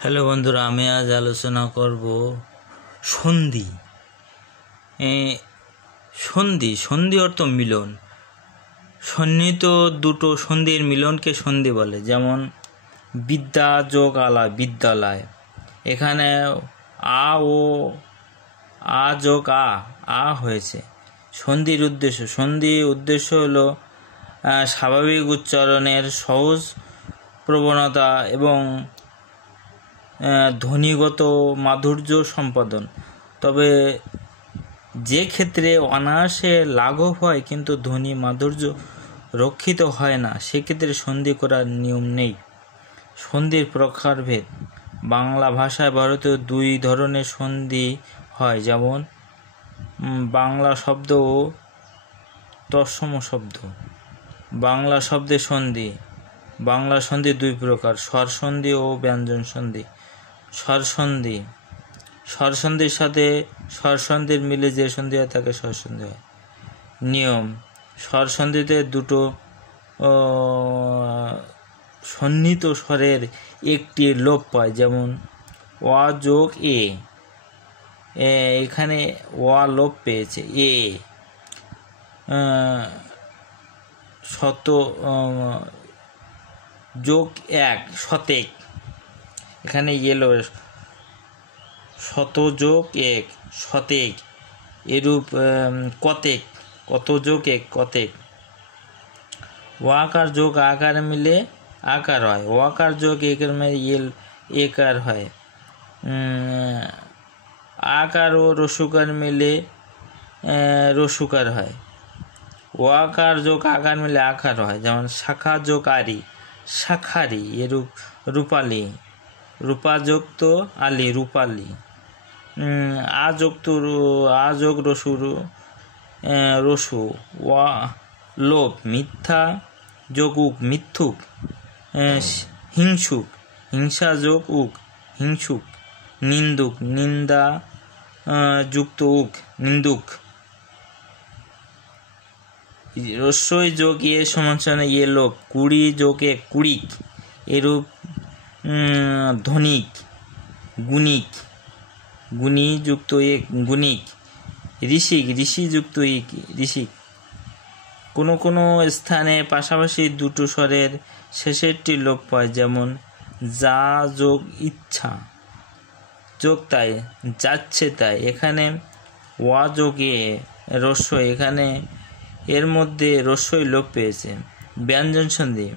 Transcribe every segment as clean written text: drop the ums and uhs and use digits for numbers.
Hello বন্ধুরা, আমি আজ আলোচনা করব সন্ধি। সন্ধি অর্থ মিলন। সন্নিহিত দুটো সন্ধির মিলনকে সন্ধি বলে। যেমন বিদ্যা যোগ আলয়, বিদ্যালয়। এখানে আ ও আ যোগ আ হয়েছে। সন্ধির উদ্দেশ্য হলো স্বাভাবিক উচ্চারণের সহজ প্রবণতা এবং ধ্বনিগত মাধুর্য সম্পাদন। তবে যে ক্ষেত্রে অনায়াসে লাঘব হয় কিন্তু ধ্বনি মাধুর্য রক্ষিত হয় না, সেক্ষেত্রে সন্ধি করার নিয়ম নেই। সন্ধির প্রকারভেদ। বাংলা ভাষায় ভারতীয় দুই ধরনের সন্ধি হয়, যেমন বাংলা শব্দ ও তৎসম শব্দ। বাংলা শব্দের সন্ধি। বাংলা সন্ধি দুই প্রকার: স্বরসন্ধি ও ব্যঞ্জন সন্ধি। স্বরসন্ধির সাথে স্বরসন্ধির মিলে যে সন্ধি হয় তাকে স্বরসন্ধি হয়। নিয়ম: স্বরসন্ধিতে দুটো সন্নিহিত স্বরের একটি লোপ পায়, যেমন অ যোগ এ। এখানে অ লোপ পেয়েছে। এ শত যোগ এক, শতেক। এখানে এলো শত যোগ এক, শতেক। এরূপ কতেক, কত যোগ এক, কতেক। ওয়াকার যোগ আকার মিলে আকার হয়। ওয়াকার যোগ একের মিলে একার হয়। আকার ও রসুকার মিলে রসুকার হয়। ওয়াকার যোগ আকার মিলে আকার হয়। যেমন শাখা যোগ আরি, শাখারি। এরূপ রূপালী। রূপা যুক্ত আলি, রূপালী। আ যোগ রসু, রসু। ওয়া লোভ, মিথ্যা যোগ উক, মিথ্যুক। হিংসুক, হিংসা যোগ উক, হিংসুক। নিন্দুক, নিন্দা যুক্ত উক, নিন্দুক। রস্যই যোগ এ সমানসনে এ লোভ, কুড়ি যোগ এক, কুড়িক। এরূপ ধনিক, গুণিক। গুণী যুক্ত এক, গুণিক। ঋষিক, ঋষি যুক্ত এক, ঋষিক। কোনো কোনো স্থানে পাশাপাশি দুটো স্বরের শেষেরটি লোপ পায়, যেমন যা যোগ ইচ্ছা যোগ তাই, যাচ্ছে তাই। এখানে ওয়া যোগ এ রস্যই, এখানে এর মধ্যে রস্যই লোপ পেয়েছে। ব্যঞ্জন সন্ধি।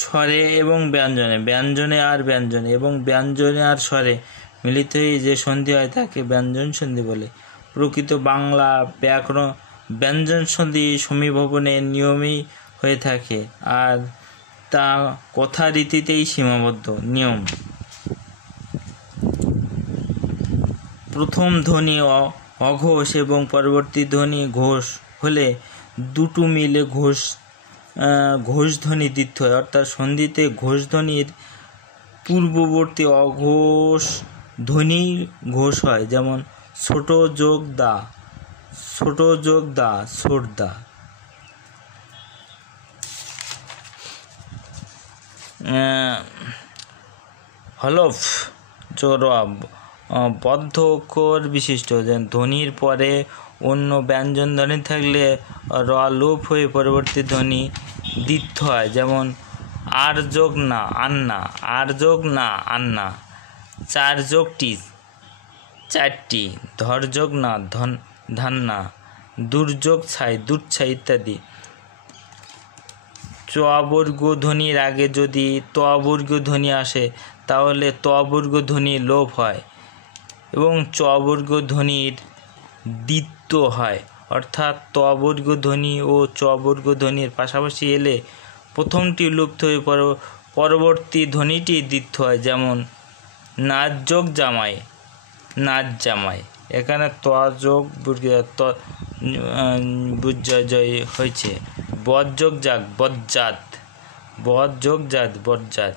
স্বরে এবং ব্যঞ্জনে, ব্যঞ্জনে আর ব্যঞ্জনে এবং ব্যঞ্জনে আর স্বরে মিলিত হয়ে যে সন্ধি হয় তাকে ব্যঞ্জন সন্ধি বলে। প্রকৃত বাংলা ব্যাকরণ ব্যঞ্জন সন্ধি সমীভবনের নিয়মেই হয়ে থাকে, আর তা কথা রীতিতেই সীমাবদ্ধ। নিয়ম: প্রথম ধ্বনি অঘোষ এবং পরবর্তী ধ্বনি ঘোষ হলে দুটো মিলে ঘোষ ধ্বনি দ্বিত্ব হয়। অর্থাৎ সন্ধিতে ঘোষ ধ্বনির পূর্ববর্তী অঘোষ ধ্বনি ঘোষ হয়। যেমন ছোট যোগ দা, ছোট যোগ দা, ছোটদা। হলফ যোগ বদ্ধ অক্ষর বিশিষ্ট। ধ্বনির পরে অন্য ব্যঞ্জন ধ্বনি থাকলে র লোপ হয়ে পরবর্তী ধ্বনি দ্বিত্ব হয়। যেমন আর যোগ না, আন্না, আর যোগ না, আন্না। চার যোগটি, চারটি। ধর যোগ না, ধান্না। দুর্যোগ ছাই, দুচ্ছাই ইত্যাদি। চ বর্গ ধ্বনির আগে যদি ত বর্গ ধ্বনি আসে তাহলে ত বর্গ ধ্বনি লোপ হয় এবং চ বর্গ ধ্বনির দ্বিত্ব হয়। অর্থাৎ ত বর্গ ধ্বনি ও চ বর্গ ধ্বনির পাশাপাশি এলে প্রথমটি লুপ্ত হয়ে পরবর্তী ধ্বনিটি দ্বিত্ব হয়। যেমন নাচ যোগ জামাই, নাচ জামাই। এখানে ত যোগ বুজয় হয়েছে। বদ যোগ জাগ, বজ্জাত। বদ যোগ জাত, বজ্জাত।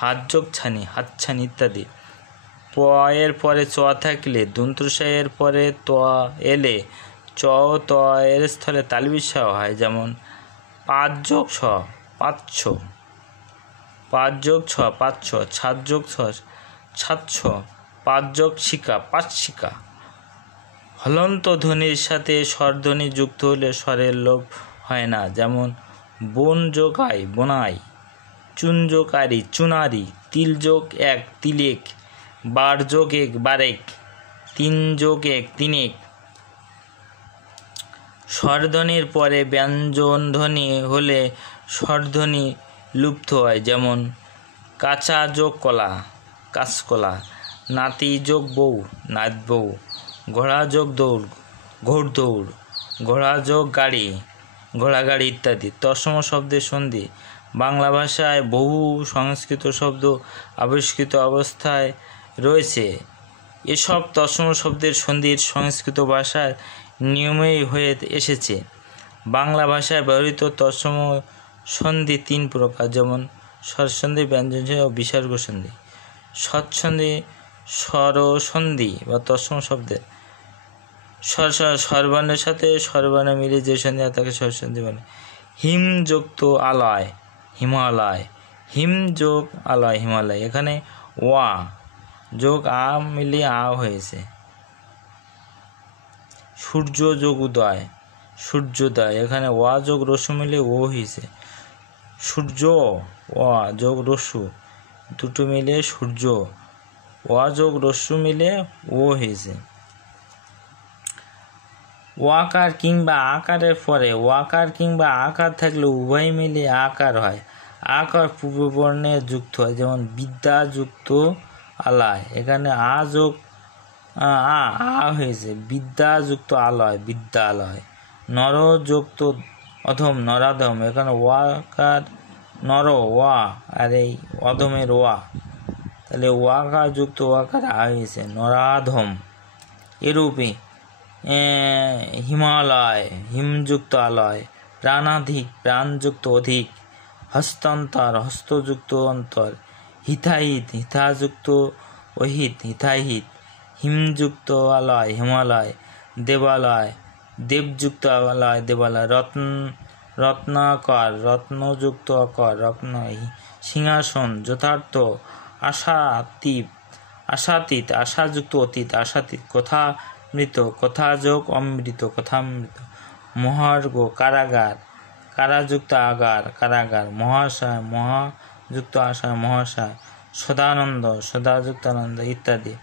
হাত যোগ ছানি, হাতছানি ইত্যাদি। প এর পরে চ থাকলে, দন্ত্রসায়ের পরে ত এলে চ ও ত এর স্থলে তালবির স হয়। যেমন পাঁচ যোগ স, পাঁচশো। 5 + 6 5ছ, 7 + 6 7ছ, 5 + শিকা 5 শিকা। হলন্ত ধ্বনির সাথে স্বরধ্বনি যুক্ত হলে স্বরের লোপ হয় না, যেমন বন যোগ আই বনাই, চুন যোগ আরি চুনারি, তিল যোগ 1 তিলেক, বার যোগ 1 বারেক, 3 যোগ 1 তিনেক। স্বরধ্বনির পরে ব্যঞ্জন ধ্বনি হলে স্বরধ্বনি লুপ্ত হয়, যেমন কাঁচা যোগ কলা কাঁচকলা, নাতি যোগ বউ নাতবউ, ঘোড়া যোগ দৌড় ঘোড়দৌড়, ঘোড়া যোগ গাড়ি ঘোড়াগাড়ি ইত্যাদি। তৎসম শব্দের সন্ধি। বাংলা ভাষায় বহু সংস্কৃত শব্দ আবিষ্কৃত অবস্থায় রয়েছে। এসব তৎসম শব্দের সন্ধির সংস্কৃত ভাষার নিয়মেই হয়ে এসেছে। বাংলা ভাষায় ব্যবহৃত তৎসম সন্ধি 3 প্রকার, যেমন স্বরসন্ধি, ব্যঞ্জনসন্ধি ও বিসর্গ সন্ধি। স্বরসন্ধি স্বরসন্ধি বা তৎসম শব্দের স্বরবর্ণের সাথে স্বরবর্ণ মিলে যে সন্ধি হয় তাকে স্বরসন্ধি বলে। হিম যুক্ত আলয় হিমালয়, হিম যোগ আলয় হিমালয়, এখানে ওয়া যোগ আ মিলিয়ে আ হয়েছে। সূর্য যোগ উদয় সূর্যোদয়, এখানে ওয়া যোগ রস্যু মিলে ও হয়েছে। সূর্য ওয়া যোগ রস্যু দুটো মিলে সূর্য, ওয়া যোগ রস্যু মিলে ও হয়েছে। ওয়াকার কিংবা আকারের পরে ওয়াকার কিংবা আকার থাকলে উভয় মিলে আকার হয়। আকার পূর্ববর্ণে যুক্ত হয়, যেমন বিদ্যা যুক্ত আলয়, এখানে আ যোগ আ হয়েছে। বিদ্যা যুক্ত আলয় বিদ্যালয়। নর যুক্ত অধম নরাধম, এখানে ওয়াকার নর ওয়া আর এই অধমের ওয়া, তাহলে ওয়াকার যুক্ত ওয়াকার আ হয়েছে নরাধম। এরূপে হিমালয় হিমযুক্ত আলয়, প্রাণাধিক প্রাণযুক্ত অধিক, হস্তান্তর হস্তযুক্ত অন্তর, হিতাহিত হিতাযুক্ত অহিত হিতাহিত, হিমযুক্ত আলয় হিমালয়, দেবালয় দেবযুক্ত আলয় দেবালয়, রত্নাকর রত্নযুক্ত অকর রত্ন, সিংহাসন যথার্থ, আশাতীত আশাতীত আশাযুক্ত অতীত আশাতীত, কথামৃত কথাযোগ অমৃত কথামৃত, মহার্ঘ কারাগার কারাযুক্ত আগার কারাগার, মহাশয় মহাযুক্ত আশয় মহাশয়, সদানন্দ সদাযুক্ত আনন্দ ইত্যাদি।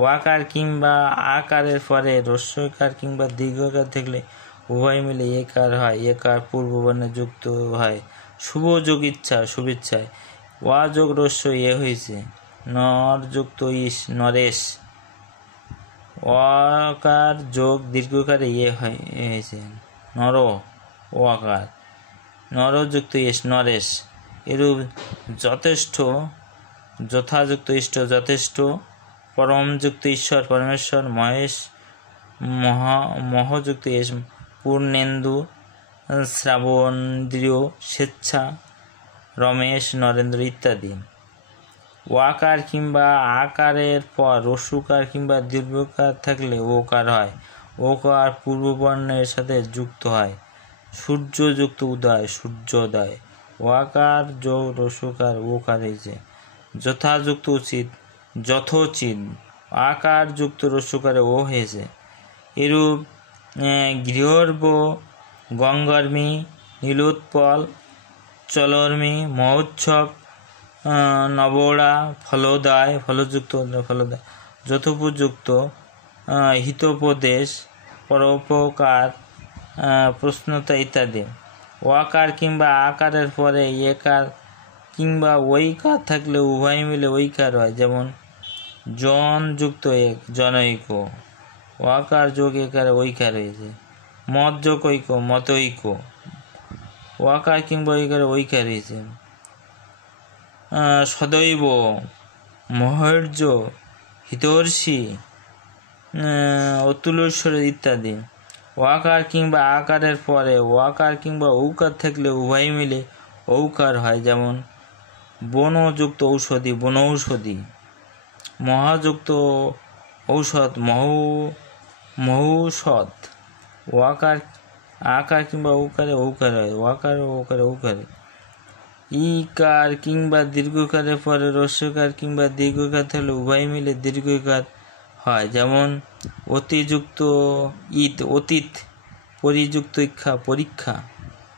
ওয়াকার কিংবা আকারের পরে হ্রস্বইকার কিংবা দীর্ঘকার থাকলে উভয় মিলে একার হয়। একার পূর্ববর্ণে যুক্ত হয়। শুভ যোগ ইচ্ছা শুভেচ্ছায়, ওয়া যোগ হ্রস্ব এ হয়েছে। নর যুক্ত ইস নরেশ, ওয়াকার যোগ দীর্ঘকারে এ হয়েছে নর ওয়াকার, নর যুক্ত ইস নরেশ। এরূপ যথেষ্ট যথাযুক্ত ইষ্ট যথেষ্ট, পরমযুক্ত ঈশ্বর পরমেশ্বর, মহেশ মহযুক্ত এস পূর্ণেন্দু, শ্রাবণেন্দ্রিয় স্বেচ্ছা, রমেশ নরেন্দ্র ইত্যাদি। ওয়াকার কিংবা আকারের পর হ্রস্বকার কিংবা দীর্ঘকার থাকলে ওকার হয়। ওকার পূর্ববর্ণের সাথে যুক্ত হয়। সূর্য যুক্ত উদয় সূর্যোদয়, ওয়াকার যোগ হ্রস্বকার ওকার হয়েছে। যথাযুক্ত উচিত যথোচিত, আকার যুক্ত হ্রস্বকারে ও হয়েছে। এরূপ গৃহর্ব গঙ্গর্মী, নীলোৎপল, চলর্মী, মহোৎসব, নবড়া, ফলোদয় ফলযুক্ত ফলোদয়, যথোপযুক্ত, হিতোপদেশ, পরোপকার, প্রশ্নতা ইত্যাদি। ওয়াকার কিংবা আকারের পরে একার কিংবা ঐকার থাকলে উভয় মিলে ঐকার হয়, যেমন জন যুক্ত এক জনৈক, ওয়াকার যোগ একারে ঐকার হয়েছে। মত যোগ ঐক্য মতৈক্য, ওয়াকার কিংবা ঐকারে ঐকার হয়েছে। সদৈব, মহর্য, হিতর্ষি, অতুলেশ্বর ইত্যাদি। ওয়াকার কিংবা আকারের পরে ওয়াকার কিংবা ঔকার থাকলে উভয় মিলে ঔকার হয়, যেমন বনযুক্ত ঔষধি বনৌষধি, মহাযুক্ত ঔষধ মহৌষধ। ওয়াকার আকার কিংবা ঔকারে ঔকার হয়, ওয়াকার ও ঔকারে ঔকারে। ইকার কিংবা দীর্ঘকারের পরে রস্যকার কিংবা দীর্ঘকার থাকলে উভয় মিলে দীর্ঘকার হয়, যেমন অতিযুক্ত ঈদ অতীত, পরিযুক্ত ইক্ষা পরীক্ষা।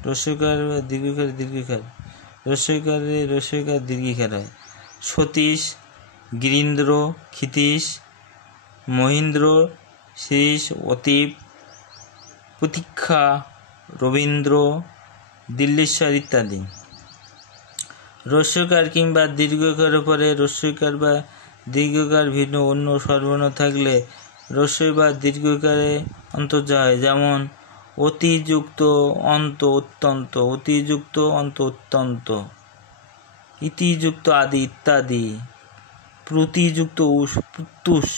রস্যকার বা দীর্ঘকার দীর্ঘকার, রস্যকার দীর্ঘিকার হয়। সতীশ, গিরীন্দ্র, ক্ষিতীশ, মহীন্দ্র, শ্রীশ, অতীব, প্রতীক্ষা, রবীন্দ্র, দিল্লীশ্বর ইত্যাদি। রস্যকার কিংবা দীর্ঘকারের পরে রস্যকার বা দীর্ঘকার ভিন্ন অন্য স্বরবর্ণ থাকলে রস্য বা দীর্ঘকারে অন্তর্যা হয়, যেমন অতিযুক্ত অন্ত অত্যন্ত, অতিযুক্ত অন্ত অত্যন্ত, ইতিযুক্ত আদি ইত্যাদি। প্রতিযুক্ত উষ প্রত্যুষ,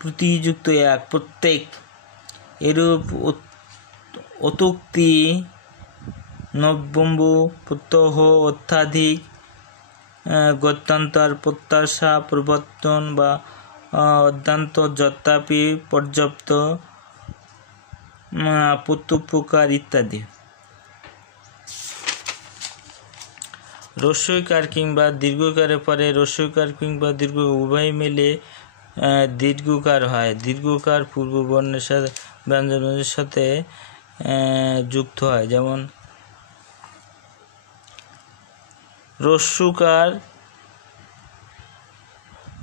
প্রতিযুক্ত এক প্রত্যেক। এরূপ অতুক্তি, নব্যম্ব, প্রত্যহ, অত্যাধিক, গত্যান্তর, প্রত্যাশা, প্রবর্তন বা অদ্যান্তর, যথাপি, পর্যাপ্ত, প্রত্যুপকার ইত্যাদি। রস্যকার কিংবা দীর্ঘকারের পরে রস্যকার কিংবা দীর্ঘ উভয় মিলে দীর্ঘকার হয়। দীর্ঘকার পূর্ববর্ণের সাথে ব্যঞ্জনের সাথে যুক্ত হয়, যেমন রস্যকার,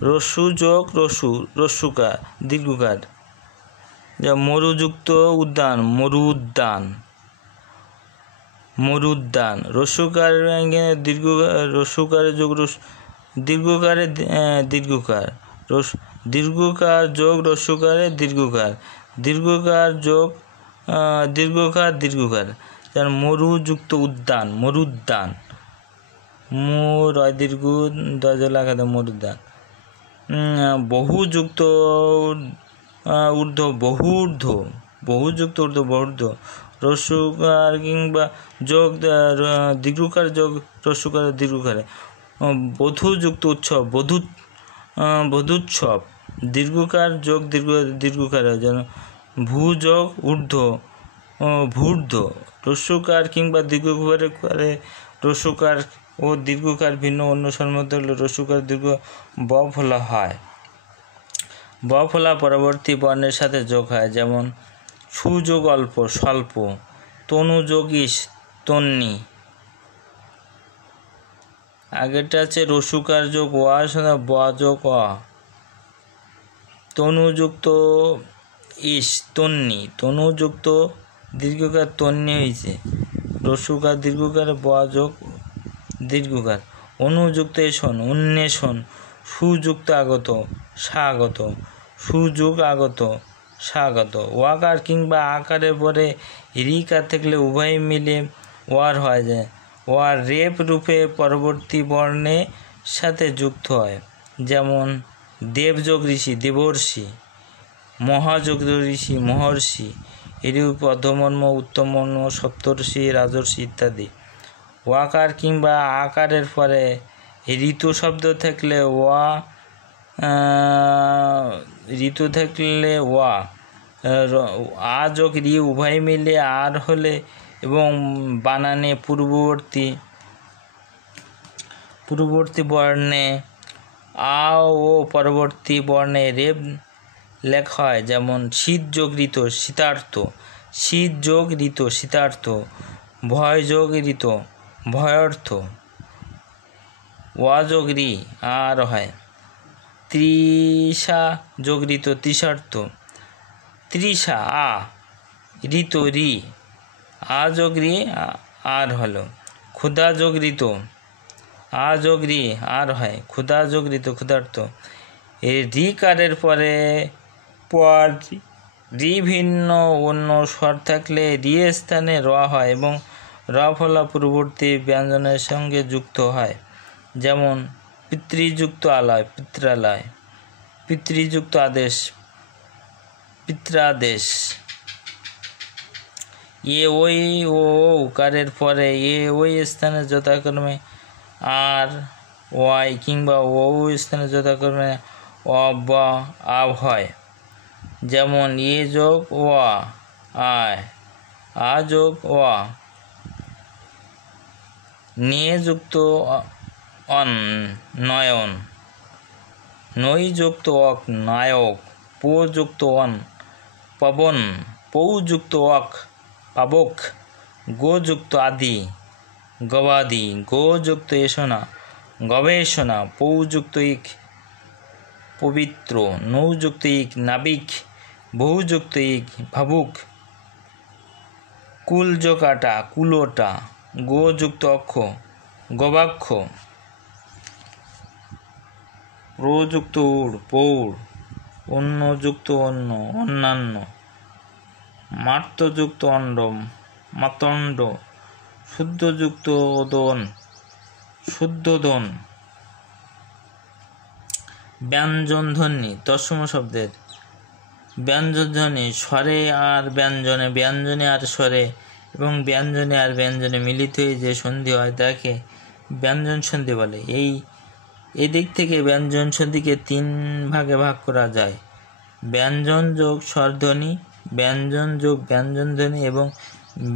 রস্যু যোগ রস্যু, রস্যকার দীর্ঘকার, যেমন মরুযুক্ত উদ্যান, মরুদ্যান, মরুদ্যান। রস্যকার দীর্ঘ, রস্যকারের যোগ দীর্ঘকারে দীর্ঘকার, দীর্ঘকার যোগ রস্যকারে দীর্ঘকার, দীর্ঘকার যোগ দীর্ঘকার দীর্ঘকার, যেমন মরুযুক্ত উদ্যান, মরুদ্যান, রয় দীর্ঘ লাগাতে মরুদ্যান। বহুযুক্ত ঊর্ধ্ব, বহুর্ধ্ব, বহুযুক্ত ঊর্ধ্ব, বহুর্ধ্ব। রস্যকার কিংবা যোগ দীর্ঘকার যোগ রস্যকার দীর্ঘকারে। বধূযুক্ত উৎসব, বধূৎসব, দীর্ঘকার যোগ দীর্ঘকার, যেন ভূযোগ ঊর্ধ্ব, ভূর্ধ্ব। রস্যকার কিংবা দীর্ঘকারে রস্যকার ও দীর্ঘকার ভিন্ন অন্য স্বরমধ্যে হলে রস্যকার দীর্ঘ ব ফলা হয়। ব ফলা পরবর্তী বর্ণের সাথে যোগ হয়, যেমন সুযোগ অল্প, স্বল্প, তনুযোগ ইস, তন্নি। আগেরটা আছে রস্যকার যোগ ওয়া, ব যোগ অ, তনুযুক্ত ইস, তন্নি, তনুযুক্ত দীর্ঘকার তন্নি হয়েছে। রস্যকার দীর্ঘকারে ব যোগ দীর্ঘকার। অনুযুক্ত এসন, উন্মেষণ, সুযুক্ত আগত, স্বাগত, সুযোগ আগত, স্বাগত। ওয়াকার কিংবা আকারের পরে রিকার থাকলে উভয় মিলে ওয়ার হয় যায়, ওয়ার রেপ রূপে পরবর্তী বর্ণের সাথে যুক্ত হয়, যেমন দেবযোগ ঋষি, দেবর্ষি, মহাযোগ ঋষি, মহর্ষি। এরূপ অধমর্ম, উত্তমর্ম, সপ্তর্ষি, রাজর্ষি ইত্যাদি। ওয়াকার কিংবা আকারের পরে ঋতু শব্দ থাকলে ওয়া, ঋতু থাকলে ওয়া, আ যোগ রি উভয় মিলে আর হলে এবং বানানে পূর্ববর্তী বর্ণে আ ও পরবর্তী বর্ণে রেপ লেখা হয়, যেমন শীত যোগ ঋত, শীতার্থ, শীত যোগ ঋত, শীতার্থ, ভয় যোগ ঋত, ভয়ার্থ। ওয়া যোগ রি আর হয়। তৃষা যোগ ঋত, তৃষার্থ, তৃষা আ, ঋত রি, আ যোগ রি আর হলো। ক্ষুধা যোগ ঋত, আ যোগ রি আর হয়, ক্ষুধা যোগ ঋত, ক্ষুধার্থ। এই রিকারের পরে পর রি ভিন্ন অন্য স্বর থাকলে রি স্থানে র হয় এবং র ফলা পূর্ববর্তী ব্যঞ্জনের সঙ্গে যুক্ত হয়, যেমন পিতৃযুক্ত আলয়, পিত্রালয়, পিতৃযুক্ত আদেশ, পিত্রাদেশ। এ ওই ও উকারের পরে এ ওই স্থানে যথাক্রমে আর ওয়াই কিংবা ও স্থানে যথাক্রমে অ বা আব হয়, যেমন এ যোগ ওয়া আয়, আ যোগ ওয়া, নিয়ে যুক্ত অন নয়ন, নই যুক্ত অক নায়ক, পো যুক্ত অন পবন, পৌ যুক্ত অক পাবক, গো যুক্ত আদি গবাদি, গো যুক্ত এসনা গবেষণা, পৌ যুক্ত ইক পবিত্র, নৌ যুক্ত ইক নাবিক, বহু যুক্ত ইক ভাবুক, কুল যোকাটা কুলোটা, গো যুক্ত অক্ষ গবাক্ষ, প্রযুক্ত উড় পৌড়, অন্য যুক্ত অন্য অন্যান্য, মার্তযুক্ত অণ্ড মাতণ্ড, শুদ্ধযুক্ত ওদন শুদ্ধোদন। ব্যঞ্জনধ্বনি তৎসম শব্দের ব্যঞ্জনধ্বনি স্বরে আর ব্যঞ্জনে, ব্যঞ্জনে আর স্বরে এবং ব্যঞ্জনে আর ব্যঞ্জনে মিলিত হয়ে যে সন্ধি হয় তাকে ব্যঞ্জন সন্ধি বলে। এদিক থেকে ব্যঞ্জন সন্ধিকে 3 ভাগে ভাগ করা যায়: ব্যঞ্জন যোগ স্বরধ্বনি, ব্যঞ্জন যোগ ব্যঞ্জনধ্বনি এবং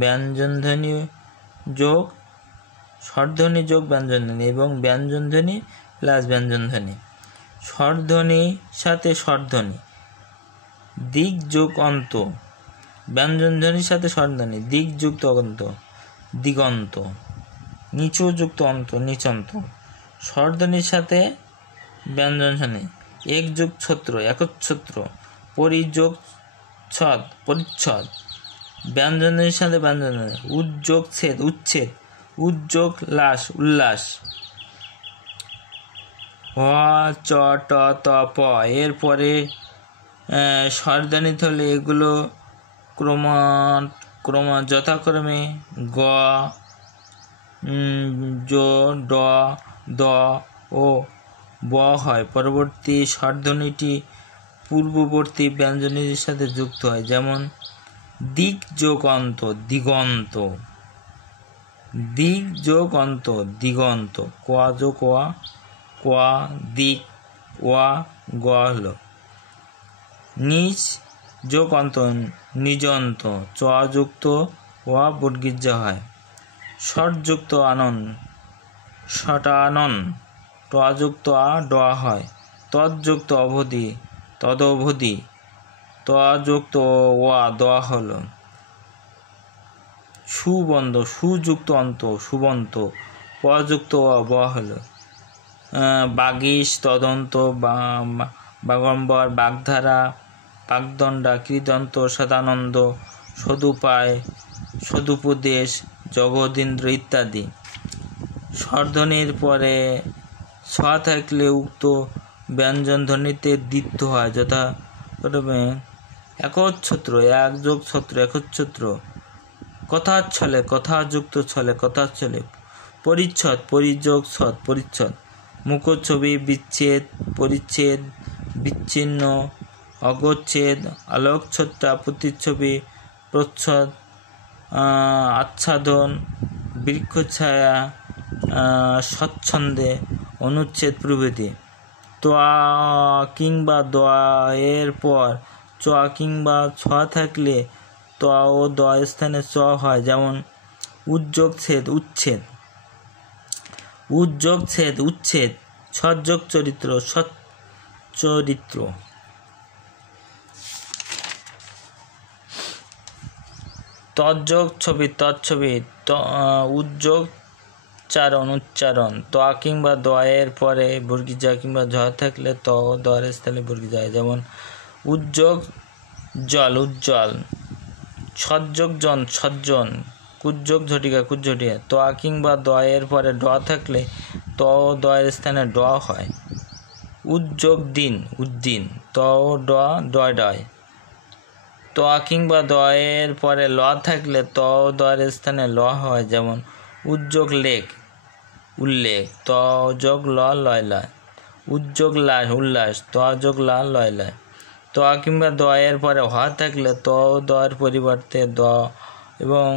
ব্যঞ্জনধ্বনি যোগ স্বরধ্বনি যোগ ব্যঞ্জনধ্বনি এবং ব্যঞ্জনধ্বনি প্লাস ব্যঞ্জনধ্বনি। স্বরধ্বনির সাথে স্বরধ্বনি, দিক যোগ অন্ত, ব্যঞ্জনধ্বনির সাথে স্বরধ্বনি, দিক যুক্ত অন্ত দিগন্ত, নিচু যুক্ত অন্ত নিচন্ত। স্বরধ্বনির সাথে ব্যঞ্জনধ্বনি, এক যোগ ছত্র একচ্ছত্র, পরিযোগ ছদ পরিচ্ছদ। ব্যঞ্জনধ্বনির সাথে ব্যঞ্জনধ্বনি, উদ্যোগ ছেদ উচ্ছেদ, উদ্যোগ লাস উল্লাস। হ চ ট ত প এরপরে স্বরধ্বনিত হলে এগুলো যথাক্রমে গ, জ, ড, দ ও ব হয়। পরবর্তী স্বরধ্বনিটি পূর্ববর্তী ব্যঞ্জনের সাথে যুক্ত হয়, যেমন দিক যোগ অন্ত দিগন্ত, দিক যোগ অন্ত দিগন্ত, কোয়া যোগ ওয়া কোয়া, দিক ওয়া গ হলো। নিচ যোগ অন্ত নিজন্ত, চ যুক্ত ওয়া বর্গীর্য হয়। ষট যুক্ত আনন ষটানন, ট যুক্ত আ ডোয়া হয়। তৎযুক্ত অবধি তদবধি, ত যুক্ত ওয়া দোয়া হলো। সুবন্ত সুযুক্ত অন্ত সুবন্ত, প যুক্ত ওয়া ব হলো। বাগীশ তদন্ত বাগম্বর, বাগধারা বাগদণ্ডা, কৃদন্ত সদানন্দ, সদুপায় সদুপদেশ, জগদীন্দ্র ইত্যাদি। স্বরধ্বনির পরে ছ থাকলে উক্ত ব্যঞ্জনধ্বনিতে দ্বিত্ব হয়, যথাক্রমে একচ্ছত্র এক যোগ ছত্র একচ্ছত্র, কথাচ্ছলে কথাযুক্ত ছলে কথাচ্ছলে, পরিচ্ছদ পরিযোগ ছদ পরিচ্ছদ, মুখচ্ছবি বিচ্ছেদ পরিচ্ছেদ বিচ্ছিন্ন, অগচ্ছেদ আলোকচ্ছটা প্রতিচ্ছবি প্রচ্ছদ, আচ্ছাদন বৃক্ষছায়া স্বচ্ছন্দে অনুচ্ছেদ প্রভৃতি। তোয়া কিংবা দোয়া এর পর চ কিংবা ছ থাকলে ত ও দ স্থানে চ হয়, যেমন উদ্যোগ ছেদ উচ্ছেদ, উদ্যোগ ছেদ উচ্ছেদ, সৎযোগ চরিত্র সচ্চরিত্র। তৎযোগ ছবি তৎছবি, উদ্যোগ চারণ উচ্চারণ। ত কিংবা দয়ের পরে বর্গীজা কিংবা ঝ থাকলে ত ও দয়ের স্থানে বর্গীজা হয়, যেমন উদ্যোগ জল উজ্জ্বল, সৎযোগ জন সজ্জন, কুযোগ ঝটিকা কুজ্ঝটিয়া। ত কিংবা দয়ের পরে ড থাকলে ত ও দয়ের স্থানে ড হয়। উদ্যোগ দিন উদ্দিন, ত ও ড ডয় ডয়। ত কিংবা দয়ের পরে ল থাকলে ত ও দয়ের স্থানে ল হয়, যেমন উদ্যোগ লেখ উল্লেখ, ত যোগ ল লয় লয়। উদ্যোগ লাস উল্লাস, ত যোগ ল লয় লয়। ত কিংবা দয়ের পরে হ থাকলে ত ও দয়ের পরিবর্তে দ এবং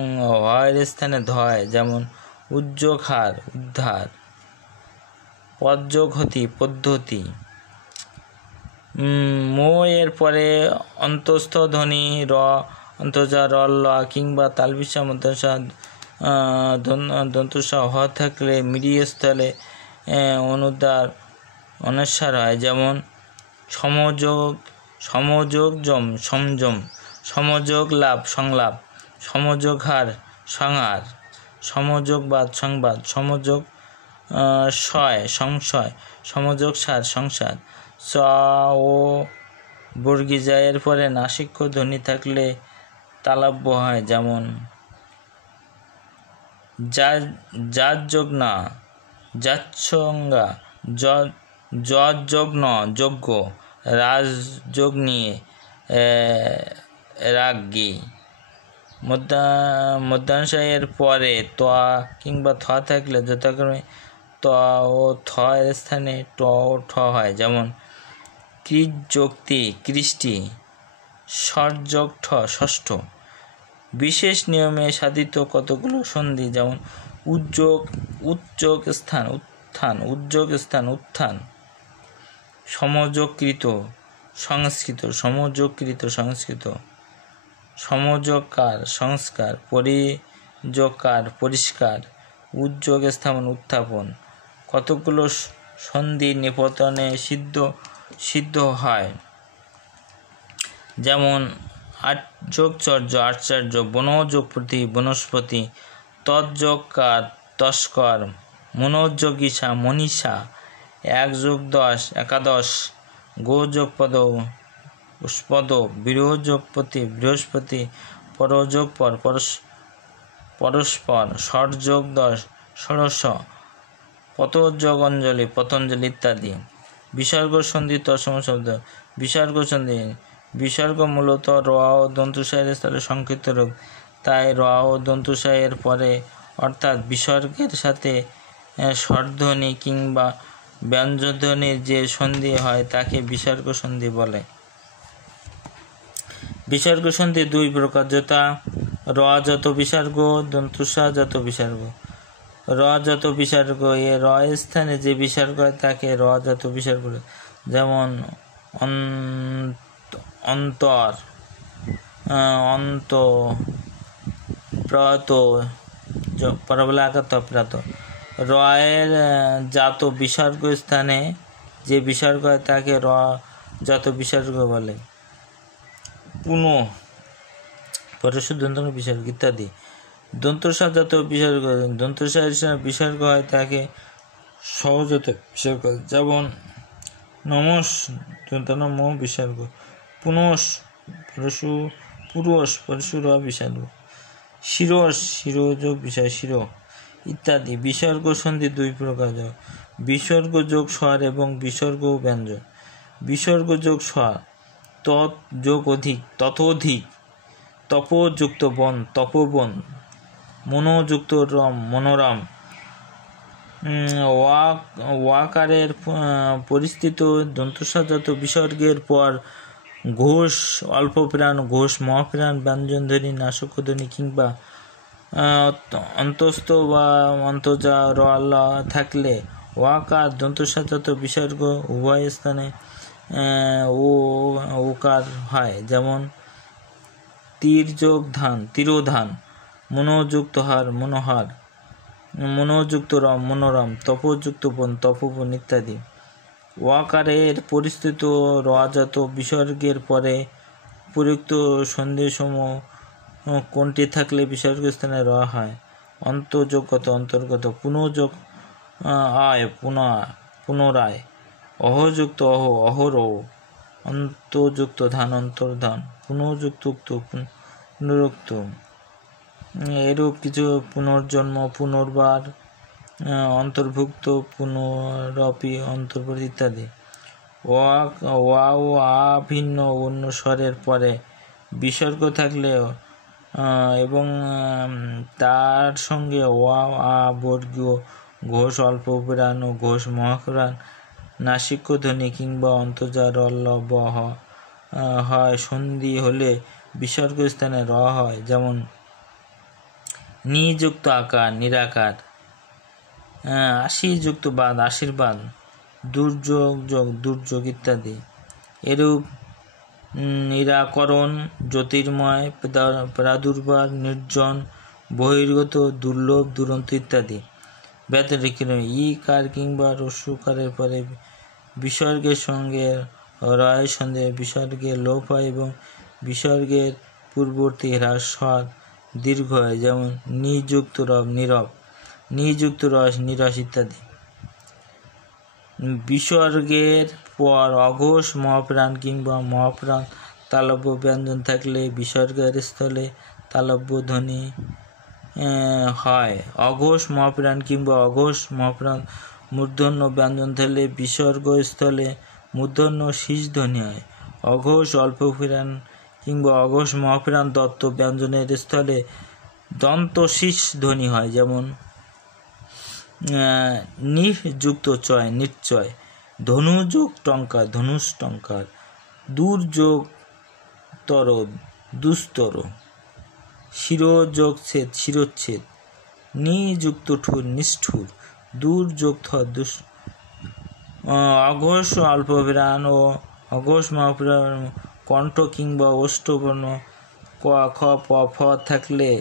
হয়ের স্থানে ধয়, যেমন উদ্যোগ হার উদ্ধার, পদযোগ হতি পদ্ধতি। মো এর পরে অন্তস্থ ধ্বনি র অন্তজা র ল কিংবা তালবিশা মধ্যসা দন্তস্ব হ থাকলে মিলিয়ে অনুদ্বার অনস্বার হয়, যেমন সমযোগ সংযম, সমযোগ লাভ সংলাপ, সমযোগ হার সংহার, সমযোগ বাদ সংবাদ, সমযোগ সংশয়, সমযোগ সার সংসার। চ ও বর্গীজায়ের পরে নাসিক্য ধ্বনি থাকলে তালব্য হয়, যেমন যাযোগ না, যাচ্ছঙ্গা, যজ্ঞ যোগ্য, রাজযোগ নিয়ে রাজ্ঞী। মধ্যাংশের পরে ত কিংবা থ থাকলে যথাক্রমে ত ও থ এর স্থানে ট ও ঠ হয়, যেমন কৃযোক্তি কৃষ্টি, ষটযোগ ঠ ষষ্ঠ। বিশেষ নিয়মে সাধিত কতগুলো সন্ধি, যেমন উচ্যোগ স্থান উত্থান, উদ্যোগ স্থান উত্থান, সমযোগকৃত সংস্কৃত, সমযোগকৃত সংস্কৃত, সমযোগকার সংস্কার, পরিযোগকার পরিষ্কার, উদ্যোগ স্থাপন উত্থাপন। কতগুলো সন্ধি নিপতনে সিদ্ধ হয়, যেমন আটযোগচর্য আচার্য, বনযোগ প্রতি বনস্পতি, তৎযোগকার তস্কর, মনোযোগীষা মনীষা, 1+10 একাদশ, গোযোগপদ পুষ্পদ, বৃহযোগপতি বৃহস্পতি, পরযোগপর পরস্পর, ষটযোগ 10 ষোড়শ, পতযোগ অঞ্জলি পতঞ্জলি ইত্যাদি। বিসর্গ সন্ধি তৎসম শব্দ। বিসর্গ সন্ধি বিসর্গ মূলত র ও দন্তুসায়ের স্থলে সংক্ষিপ্ত রূপ, তাই র ও দন্তুসায়ের পরে অর্থাৎ বিসর্গের সাথে স্বরধ্বনি কিংবা ব্যঞ্জনধ্বনির যে সন্ধি হয় তাকে বিসর্গ সন্ধি বলে। বিসর্গ সন্ধি দুই প্রকার, যথা র যত বিসর্গ, দন্তুসা যত বিসর্গ। র যত বিসর্গ, এ র স্থানে যে বিসর্গ হয় তাকে র যত বিসর্গ, যেমন অন্তর, অন্ত, প্রত, প্রবলাগত প্রাত। র এর জাত বিসর্গ স্থানে যে বিসর্গ হয় তাকে র জাত বিসর্গ বলে। পুনঃ পরশু দন্ত বিসর্গ ইত্যাদি। দন্তস্ব জাত বিসর্গ, দন্তস্বয়ের বিসর্গ হয় তাকে সহজাত বিসর্গ, যেমন নমস দন্তন ম বিসর্গ, পুনঃ পরশু পুরুষ পরশু র বিসর্গ, শিরস শিরোযোগ বিসর্গ শির ইত্যাদি। বিসর্গ সন্ধি দুই প্রকার, বিসর্গ যোগ স্বর এবং বিসর্গ ব্যঞ্জন। বিসর্গ যোগ স্বর, তৎ যোগ অধিক ততোধিক, তপোযুক্ত বন তপোবন, মনোযুক্ত রম মনোরম। ওয়াকারের পরিস্থিত দন্তস্বজাত বিসর্গের পর ঘোষ অল্পপ্রাণ, ঘোষ মহাপ্রাণ ব্যঞ্জনধ্বনি, নাসকধ্বনি কিংবা অন্তস্থ বা অন্তজা র ল থাকলে ওয়াকার দন্তস্বজাত বিসর্গ উভয় স্থানে ওকার হয়, যেমন তীরযোগ তিরোধান, মনোযুক্ত হার মনোহার, মনোযুক্ত রম মনোরম, তপোযুক্ত বন তপোবন ইত্যাদি। ওয়াকারের পরিস্থিত রজাত বিসর্গের পরে উপযুক্ত সন্ধিসমূহ কোনটি থাকলে বিসর্গ স্থানে র হয়? অন্তযোগগত অন্তর্গত, পুনঃযোগ আয় পুনরায়, অহযুক্ত অহ অহরহ, অন্তযুক্ত ধান অন্তর্ধান, পুনঃযুক্ত উক্ত পুনরুক্ত। এরূপ কিছু পুনর্জন্ম, পুনর্বার, অন্তর্ভুক্ত, পুনরপি, অন্তর্বর্তী ইত্যাদি। ওয়া ও আ ভিন্ন অন্য স্বরের পরে বিসর্গ থাকলে এবং তার সঙ্গে ওয়া আ বর্গীয় ঘোষ অল্পপ্রাণ ও ঘোষ মহাপ্রাণ নাসিক্য ধ্বনি কিংবা অন্তজা র ল ব হয়, সন্ধি হলে বিসর্গ স্থানে র হয়, যেমন নিযুক্ত আকার নিরাকার, আশীযুক্ত বাদ আশীর্বাদ, দুর্যোগ যোগ দুর্যোগ ইত্যাদি। এরূপ নিরাকরণ, জ্যোতির্ময়, প্রাদুর্ভাব, নির্জন, বহির্গত, দুর্লভ, দুরন্ত ইত্যাদি। ব্যতিরেকে ই কার কিংবা রস্যকারের পরে বিসর্গের সঙ্গে রয় সন্ধে বিসর্গের লোপ হয় এবং বিসর্গের পূর্ববর্তী হ্রাস হওয়ার দীর্ঘ হয়, যেমন নিযুক্ত রব, নীরব, নিযুক্ত রস, নিরস ইত্যাদি। বিসর্গের পর অঘোষ মহাপ্রাণ কিংবা মহাপ্রাণ তালব্য ব্যঞ্জন থাকলে বিসর্গের স্থলে তালব্য ধ্বনি হয়। অঘোষ মহাপ্রাণ কিংবা অঘোষ মহাপ্রাণ মূর্ধন্য ব্যঞ্জন থাকলে বিসর্গ স্থলে মূর্ধন্য শীষ ধ্বনি হয়। অঘোষ অল্পপ্রাণ কিংবা অঘোষ মহাপ্রাণ দত্ত ব্যঞ্জনের স্থলে দন্ত শীষ ধ্বনি হয়, যেমন নিযুক্ত চয়, নিশ্চয়, ধনুযোগ টঙ্কার, ধনুষ টঙ্কার, দুর্যোগ তর, দুস্তর, শিরোযোগ ছেদ, শিরোচ্ছেদ, নিযুক্ত ঠুর, নিষ্ঠুর, দুর্যোগ থর, অঘোষ অল্পপ্রাণ ও অঘোষ মহাপ্রাণ কণ্ঠ কিংবা ওষ্ঠবর্ণ ক, খ, প, ফ থাকলে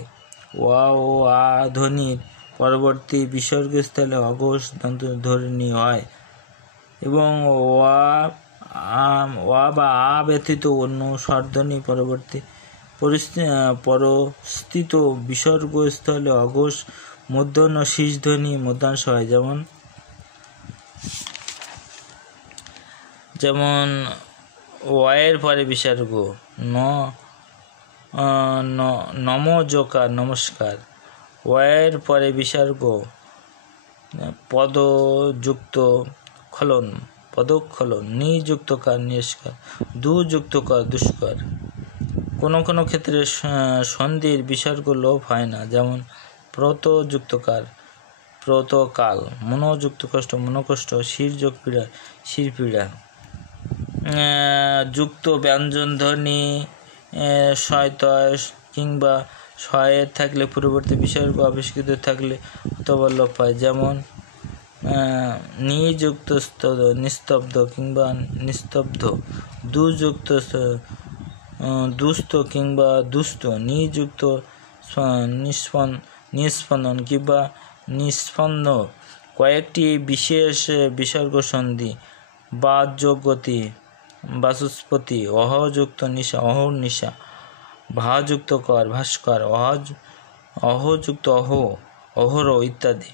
ওয়া ও আ ধ্বনির পরবর্তী বিসর্গস্থলে অঘোষ দন্ত ধ্বনি হয় এবং ওয়া বা আ ব্যতীত অন্য স্বরধ্বনি পরবর্তী পরস্থিত বিসর্গস্থলে অঘোষ মূর্ধন্য শীষ ধ্বনি মধ্যাংশ হয়, যেমন ওয়ের পরে বিসর্গ নমযোকার, নমস্কার। ওয়ের পরে বিসর্গ পদযুক্ত খলন, পদক্ষলন, নিযুক্তকার, নিষ্কার, দুযুক্তকার, দুষ্কার। কোনো কোনো ক্ষেত্রে সন্ধির বিসর্গ লোপ হয় না, যেমন প্রতযুক্তকার, প্রতকাল, মনোযুক্ত কষ্ট, মনোকষ্ট, শিরযোগ পীড়া, শিরপীড়া। যুক্ত ব্যঞ্জন ধ্বনি শয়তয় কিংবা শয়ের থাকলে পূর্ববর্তী বিসর্গ আবিষ্কৃত থাকলে অথবা লোপ পায়, যেমন নিযুক্ত নিস্তব্ধ কিংবা নিস্তব্ধ, দুযুক্ত দুস্থ কিংবা দুস্থ, নিযুক্ত নিস্পন্দন কিংবা নিস্পন্দ। কয়েকটি বিশেষ বিসর্গ সন্ধি বাচযোগতি, বাচস্পতি, অহযুক্ত নিশা, অহর নিশা, ভাযুক্ত কর, ভাস্কর, অহযুক্ত অহ, অহর ইত্যাদি।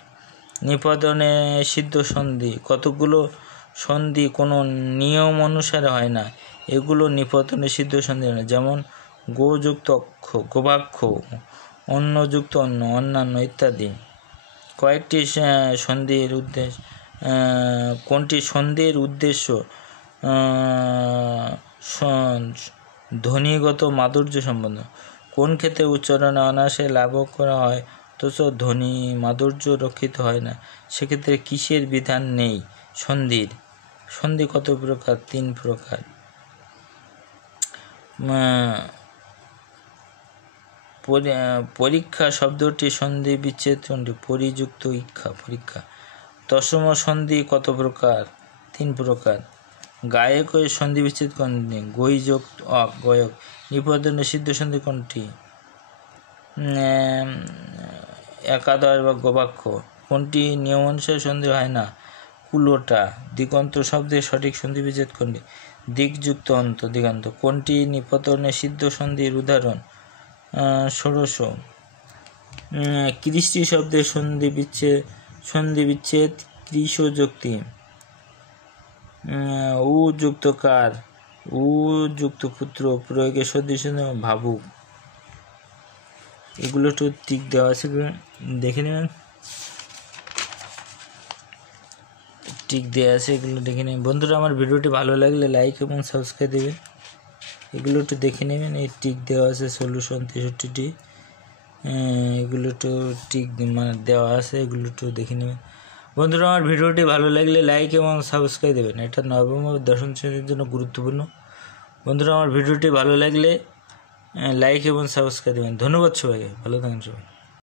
নিপদনে সিদ্ধ সন্ধি, কতগুলো সন্ধি কোনো নিয়ম অনুসারে হয় না, এগুলো নিপতনে সিদ্ধ সন্ধি হয়, যেমন গোযুক্ত অক্ষ, গোবাক্ষ, অন্যযুক্ত অন্য, অন্যান্য ইত্যাদি। কয়েকটি সন্ধির উদ্দেশ্য, কোনটি সন্ধির উদ্দেশ্য ধ্বনিগত মাধুর্য সম্বন্ধ, কোন ক্ষেত্রে উচ্চারণে অনায়াসে লাভ করা হয় অথচ ধ্বনি মাধুর্য রক্ষিত হয় না, সেক্ষেত্রে কিসের বিধান নেই। সন্ধির সন্ধি কত প্রকার? 3 প্রকার। পরীক্ষা শব্দটি সন্ধি বিচ্ছেদ কোনটি? পরিযুক্ত ইক্ষা, পরীক্ষা। দশম সন্ধি কত প্রকার? 3 প্রকার। গায়ক সন্ধি বিচ্ছেদ কোনটি? গৈযোগ অক, গয়ক। নিপদনে সিদ্ধ সন্ধি কোনটি? একাদশ বা গোবাক্ষ। কোনটি নিয়ম অনুসারে সন্ধি হয় না? কুলোটা। দিগন্ত শব্দের সঠিক সন্ধি বিচ্ছেদ কোনটি? দিকযুক্ত অন্ত, দিগন্ত। কোনটি নিপতনে সিদ্ধ সন্ধির উদাহরণ? ষোড়শ। কৃষ্টি শব্দের সন্ধি বিচ্ছেদ কৃষযুক্তি। উ যুক্ত কার, উ যুক্ত পুত্র, প্রয়োগের সদৃশ ভাবুক। এগুলো একটু টিক দেওয়া আছে, দেখে নেবেন, টিক দেওয়া আছে, এগুলো দেখে নেবেন। বন্ধুরা, আমার ভিডিওটি ভালো লাগলে লাইক এবং সাবস্ক্রাইব দেবেন। এগুলো একটু দেখে নেবেন, এই টিক দেওয়া আছে সলিউশন 63টি, এগুলো একটু টিক দেওয়া আছে, এগুলো একটু দেখে নেবেন। বন্ধুরা, আমার ভিডিওটি ভালো লাগলে লাইক এবং সাবস্ক্রাইব দেবেন, এটা নবম ও দশম শ্রেণীর জন্য গুরুত্বপূর্ণ। বন্ধুরা, আমার ভিডিওটি ভালো লাগলে লাইক এবং সাবস্ক্রাইব দেবেন। ধন্যবাদ সবাইকে, ভালো থাকেন সবাই।